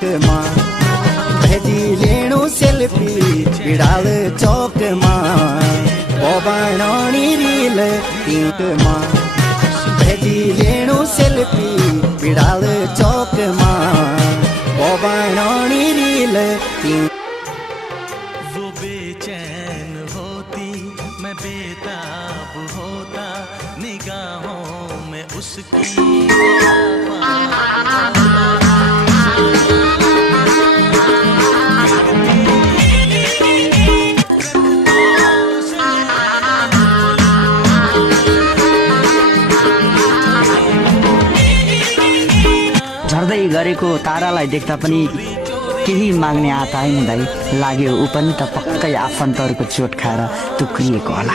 टिंटमा भेजी लेणु सेल्फी बिडाल चौकमा बनानी रील टिंटमा भेजी लेणु सेल्फी बिडाल चौकमा बनानी रील टिंट। वो बेचैन होती मैं बेताब होता निगाहों में उसकी झर्दै गरेको तारालाई देख्दा पनि केही माग्ने आताइ हुँदै लाग्यो ऊ पनि त पक्कै आफन्तहरूको चोट खाएर टुक्रिएको होला।